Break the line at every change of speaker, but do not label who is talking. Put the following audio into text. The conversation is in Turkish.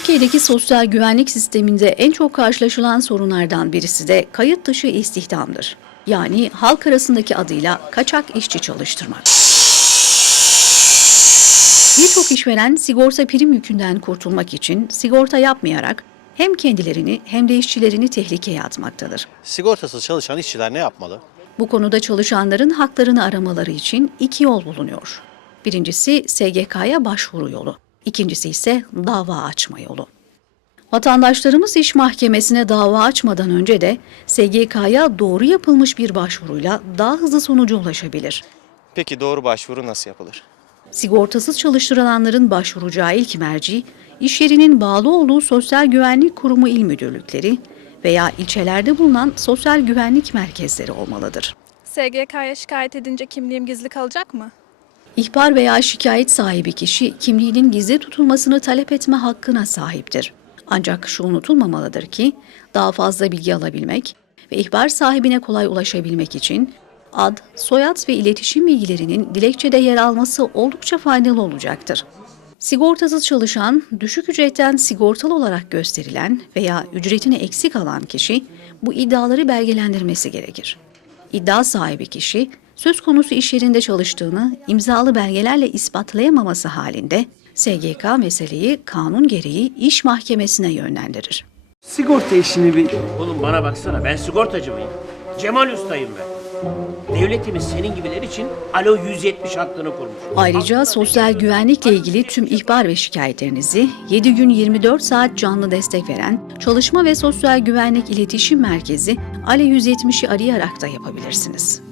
Türkiye'deki sosyal güvenlik sisteminde en çok karşılaşılan sorunlardan birisi de kayıt dışı istihdamdır. Yani halk arasındaki adıyla kaçak işçi çalıştırmak. Birçok işveren sigorta prim yükünden kurtulmak için sigorta yapmayarak hem kendilerini hem de işçilerini tehlikeye atmaktadır.
Sigortasız çalışan işçiler ne yapmalı?
Bu konuda çalışanların haklarını aramaları için iki yol bulunuyor. Birincisi SGK'ya başvuru yolu. İkincisi ise dava açma yolu. Vatandaşlarımız iş mahkemesine dava açmadan önce de SGK'ya doğru yapılmış bir başvuruyla daha hızlı sonuca ulaşabilir.
Peki doğru başvuru nasıl yapılır?
Sigortasız çalıştırılanların başvuracağı ilk merci, iş yerinin bağlı olduğu Sosyal Güvenlik Kurumu il müdürlükleri veya ilçelerde bulunan sosyal güvenlik merkezleri olmalıdır.
SGK'ya şikayet edince kimliğim gizli kalacak mı?
İhbar veya şikayet sahibi kişi kimliğinin gizli tutulmasını talep etme hakkına sahiptir. Ancak şu unutulmamalıdır ki daha fazla bilgi alabilmek ve ihbar sahibine kolay ulaşabilmek için ad, soyad ve iletişim bilgilerinin dilekçede yer alması oldukça faydalı olacaktır. Sigortasız çalışan, düşük ücretten sigortalı olarak gösterilen veya ücretini eksik alan kişi bu iddiaları belgelendirmesi gerekir. İddia sahibi kişi söz konusu iş yerinde çalıştığını imzalı belgelerle ispatlayamaması halinde SGK meseleyi kanun gereği iş mahkemesine yönlendirir.
Sigorta işini bir
Oğlum bana baksana ben sigortacı mıyım? Cemal Usta'yım ben. Devletimiz senin gibiler için Alo 170 hattını kurmuş.
Ayrıca sosyal güvenlikle ilgili tüm ihbar ve şikayetlerinizi 7 gün 24 saat canlı destek veren Çalışma ve Sosyal Güvenlik İletişim Merkezi ALE 170'i arayarak da yapabilirsiniz.